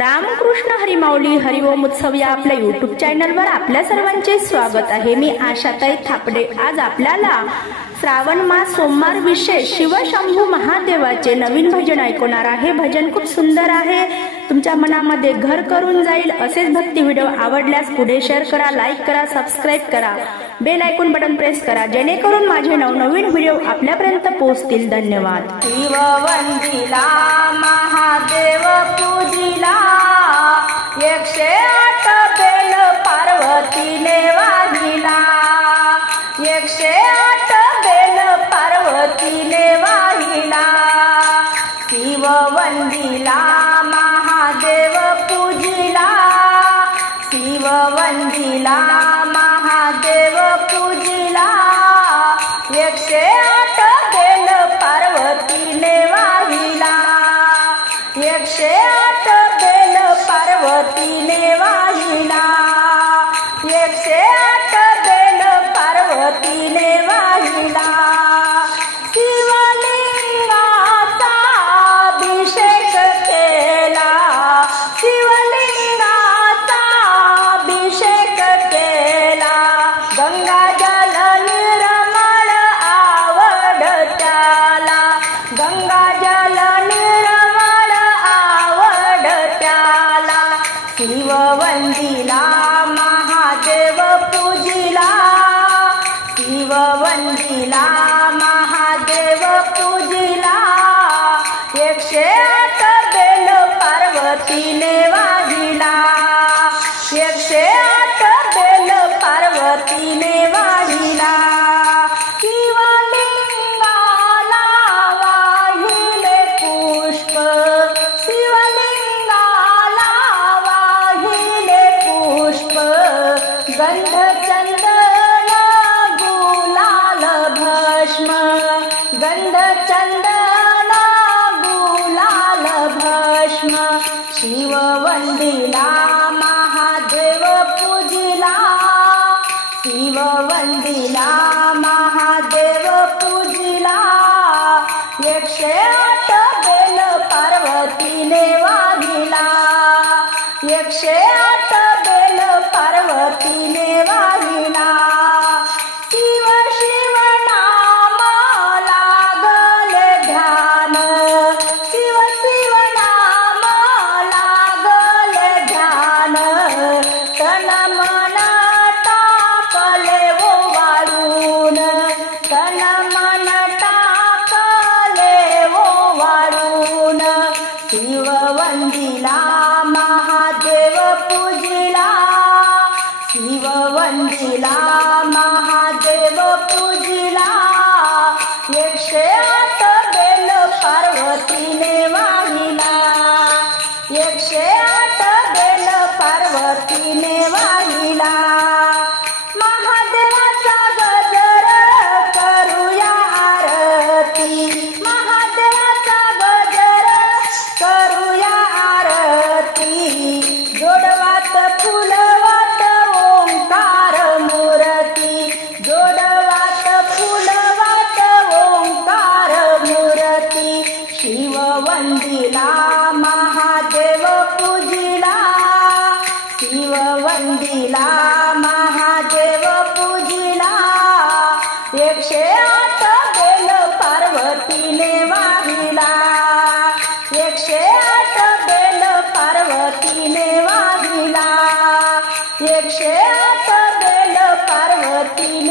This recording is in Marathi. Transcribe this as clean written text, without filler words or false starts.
रामकृष्ण हरी माऊली हरिओम उत्सव या आपल्या YouTube चॅनलवर आपल्या सर्वांचे स्वागत आहे। मी आशाताई थापडे। आज आपल्याला श्रावण मास सोमवार विशेष शिवशंभू महादेवाचे नवीन भजन ऐकवणार आहे। भजन खूप सुंदर आहे, तुमच्या मनामध्ये घर करून जाईल। असेच भक्ती व्हिडिओ आवडल्यास पुढे शेअर करा, लाईक करा, सबस्क्राइब करा, बेल आयकॉन बटन प्रेस करा, जेणेकरून माझे नवनवीन व्हिडिओ आपल्यापर्यंत पोहोचतील। धन्यवाद। शिव वंदिला महादेव पूजिला 108 बेल पार्वतीने वाहिला 108 बेल पार्वतीने वाहिला। शिव वंदिला महादेव पूजिला शिव वंदिला महादेव पूजिला 108 बेल पार्वतीने वाहिला 108 बेल पार्वतीने वाहिला 108 बेल पार्वतीने वाहिला। शिवलिंगाचा अभिषेक केला शिवलिंगाचा अभिषेक केला गंगाजल निर्मळ आवड त्याला गंगाजल निर्मळ आवड त्याला। शिव वंदिला महादेव पूजिला शिव वंदिला महादेव पूजिला 108 बेल पार्वतीने वाहिला 108 बेल पार्वतीने वाहिला। शिवलिंगाला वाहिले पुष्प शिवलिंगाला वाहिले पुष्प गंध चंदन गुलाल भस्म गंध चंदन गुलाल भस्म। शिव वंदिला महादेव पूजिला शिव वंदिला महादेव पूजिला 108 बेल पार्वतीने वाहिला 108 बेल पार्वतीने वाहिला। शिव शिव नाम लागले ध्यान शिव शिव नाम लागले ध्यान तन मन टाकले वो वाळून तन मन टाकले वो वाळून। शिव वंदिला महादेव पूजिला शिव वंदिला महादेव पूजिला 108 बेल पार्वतीने वाहिला 108 बेल पार्वतीने वाहिला। महादेवाचा गजर करूया आरती महादेवाचा गजर करूया आरती जोडवात फुलवात ओंकार मूर्ती जोडवात फुलवात ओंकार मूर्ती। शिव वंदिला महादेव पूजिला शिव वंदिला महादेव पूजिला 108 बेल पार्वतीने वाहिला 108 बेल पार्वतीने वाहिला 108 बेल पार्वतीने